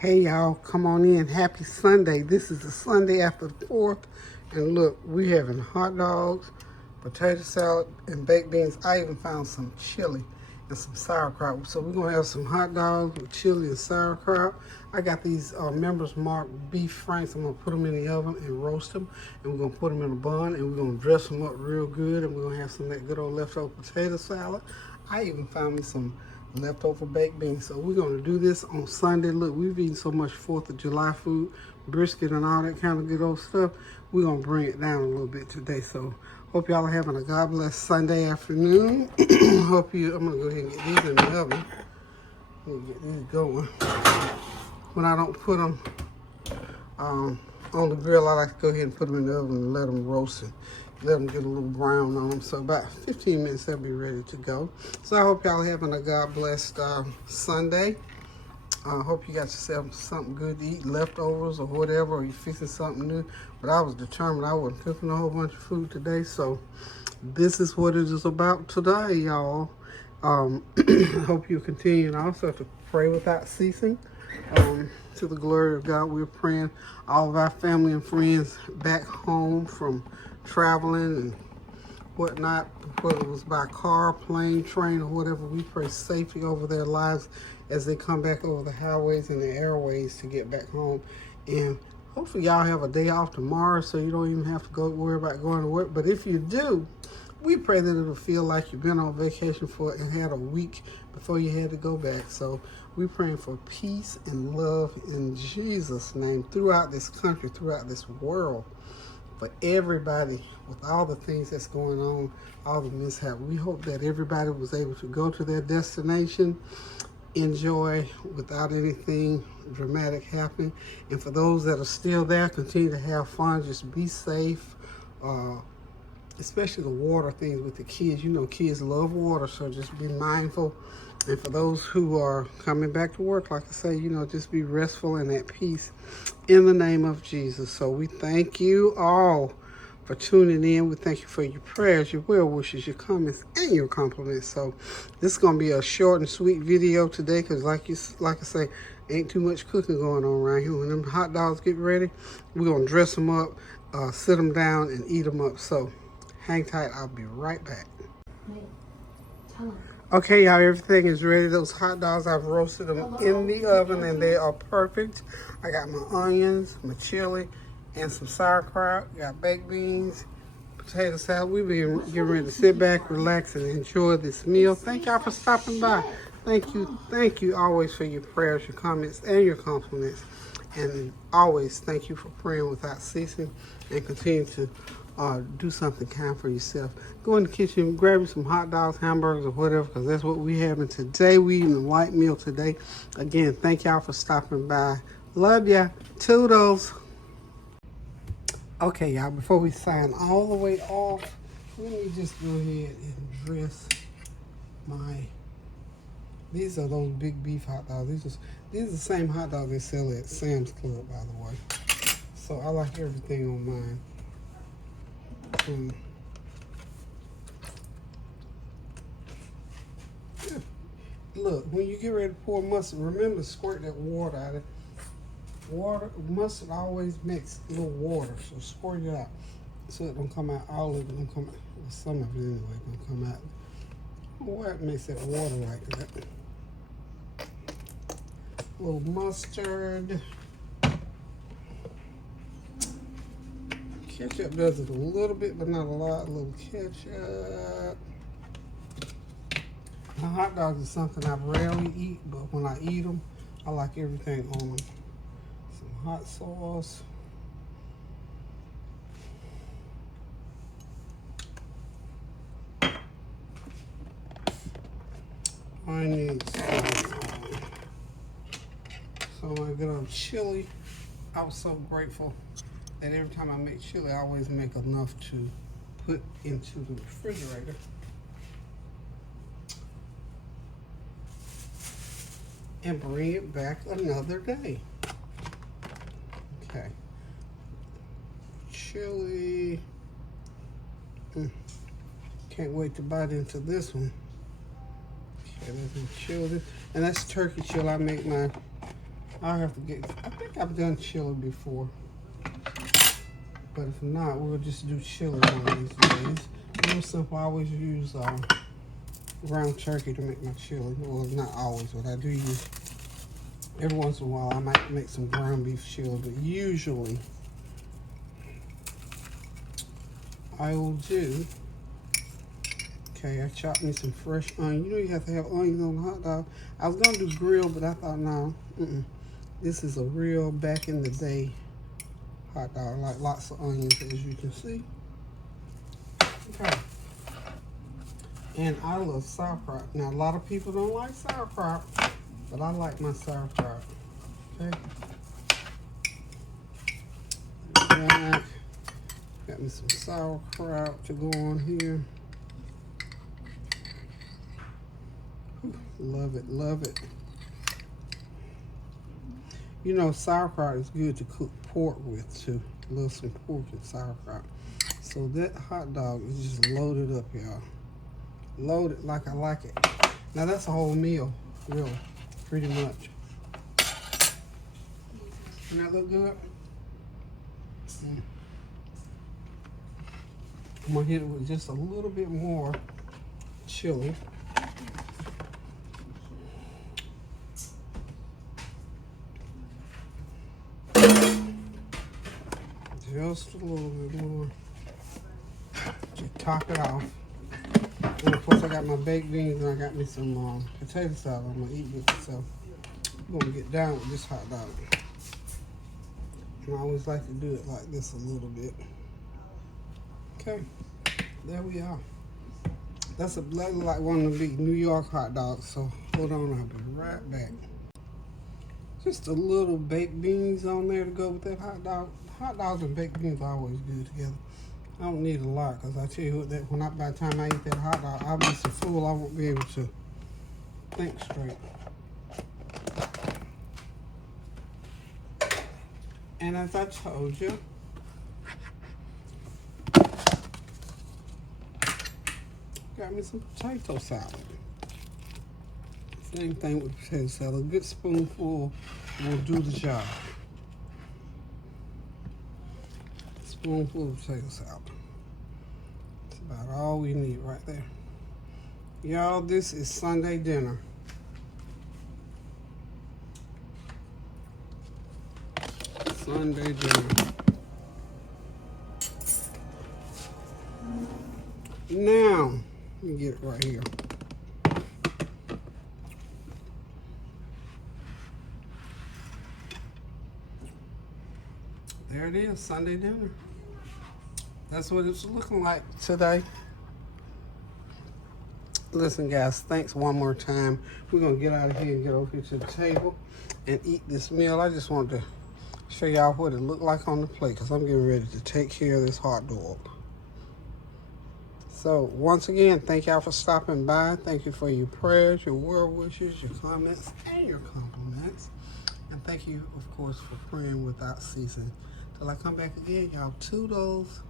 Hey y'all, come on in. Happy Sunday. This is the Sunday after the 4th. And look, we having hot dogs, potato salad, and baked beans. I even found some chili and some sauerkraut. So we're going to have some hot dogs with chili and sauerkraut. I got these Members Mark beef franks. I'm going to put them in the oven and roast them. And we're going to put them in a bun and we're going to dress them up real good. And we're going to have some of that good old leftover potato salad. I even found me some leftover baked beans. So we're going to do this on Sunday. Look, we've eaten so much 4th of July food, brisket and all that kind of good old stuff. We're going to bring it down a little bit today. So hope y'all are having a God bless Sunday afternoon. I'm going to go ahead and get these in the oven. We'll get these going. When I don't put them on the grill, I like to go ahead and put them in the oven and let them roast and let them get a little brown on them. So about 15 minutes, they'll be ready to go. So I hope y'all are having a God-blessed Sunday. I hope you got yourself something good to eat, leftovers or whatever, or you're fixing something new. But I was determined I wasn't cooking a whole bunch of food today. So this is what it is about today, y'all. I hope you continue also to pray without ceasing. To the glory of God, we're praying all of our family and friends back home from traveling and whatnot, whether it was by car, plane, train, or whatever. We pray safety over their lives as they come back over the highways and the airways to get back home. And hopefully y'all have a day off tomorrow so you don't even have to go worry about going to work. But if you do, we pray that it'll feel like you've been on vacation and had a week before you had to go back. So we're praying for peace and love in Jesus' name throughout this country, throughout this world, for everybody with all the things that's going on, all the mishap. We hope that everybody was able to go to their destination, enjoy without anything dramatic happening. And for those that are still there, continue to have fun. Just be safe. Especially the water things with the kids. You know, kids love water, so just be mindful. And for those who are coming back to work, like I say, you know, just be restful and at peace in the name of Jesus. So we thank you all for tuning in. We thank you for your prayers, your well wishes, your comments, and your compliments. So this is going to be a short and sweet video today because like I say, ain't too much cooking going on around here. When them hot dogs get ready, we're going to dress them up, sit them down, and eat them up. So hang tight. I'll be right back. Okay, y'all, everything is ready. Those hot dogs, I've roasted them in the oven, and they are perfect. I got my onions, my chili, and some sauerkraut. Got baked beans, potato salad. We've been getting ready to sit back, relax, and enjoy this meal. Thank y'all for stopping by. Thank you always for your prayers, your comments, and your compliments. And always thank you for praying without ceasing and continue to do something kind for yourself. Go in the kitchen, grab you some hot dogs, hamburgers, or whatever, because that's what we having today. We eating a light meal today. Again, thank y'all for stopping by. Love ya. Toodles. Okay, y'all, before we sign all the way off, let me just go ahead and dress these are those big beef hot dogs. These are the same hot dogs they sell at Sam's Club, by the way. So I like everything on mine. Look, when you get ready to pour mustard, remember to squirt that water out of it. Mustard always makes a little water, so squirt it out so it don't come out. All of it don't come out. Well, some of it anyway don't come out. What makes that water like that? A little mustard. Ketchup does it a little bit, but not a lot. A little ketchup. Now, hot dogs is something I rarely eat, but when I eat them, I like everything on them. Some hot sauce. Onions. So my good old chili. I was so grateful that every time I make chili, I always make enough to put into the refrigerator. And bring it back another day. Okay. Chili. Can't wait to bite into this one. Okay, that's chili. And that's turkey chili. I make my I'll have to get, I think I've done chili before. But if not, we'll just do chili one of these days. Real simple. I always use ground turkey to make my chili. Well, not always, but I do use, every once in a while, I might make some ground beef chili. But usually, I will do, okay, I chopped me some fresh onion. You know you have to have onions on a hot dog. I was going to do grill, but I thought, no, this is a real back in the day hot dog. Like lots of onions, as you can see. Okay. And I love sauerkraut. Now, a lot of people don't like sauerkraut, but I like my sauerkraut. Okay. Right. Got me some sauerkraut to go on here. Love it, love it. You know, sauerkraut is good to cook pork with too. Love some pork and sauerkraut. So that hot dog is just loaded up, y'all. Loaded like I like it. Now that's a whole meal, really, pretty much. Doesn't that look good? I'm gonna hit it with just a little bit more chili. Just a little bit more to top it off. And of course I got my baked beans and I got me some potato salad I'm gonna eat with it. So I'm gonna get down with this hot dog. And I always like to do it like this a little bit. Okay, there we are. That's like one of the big New York hot dogs. So hold on, I'll be right back. Just a little baked beans on there to go with that hot dog. Hot dogs and baked beans are always good together. I don't need a lot because I tell you what, that by the time I eat that hot dog, I'll be so full I won't be able to think straight. And as I told you, got me some potato salad. Same thing with potato salad. A good spoonful will do the job. Spoonful of potato salad. That's about all we need right there. Y'all, this is Sunday dinner. Sunday dinner. Now, let me get it right here. There it is, Sunday dinner. That's what it's looking like today. Listen, guys, thanks one more time. We're going to get out of here and get over here to the table and eat this meal. I just wanted to show y'all what it looked like on the plate because I'm getting ready to take care of this hot dog. So, once again, thank y'all for stopping by. Thank you for your prayers, your well wishes, your comments, and your compliments. And thank you, of course, for praying without ceasing. Till I come back again, y'all, toodles.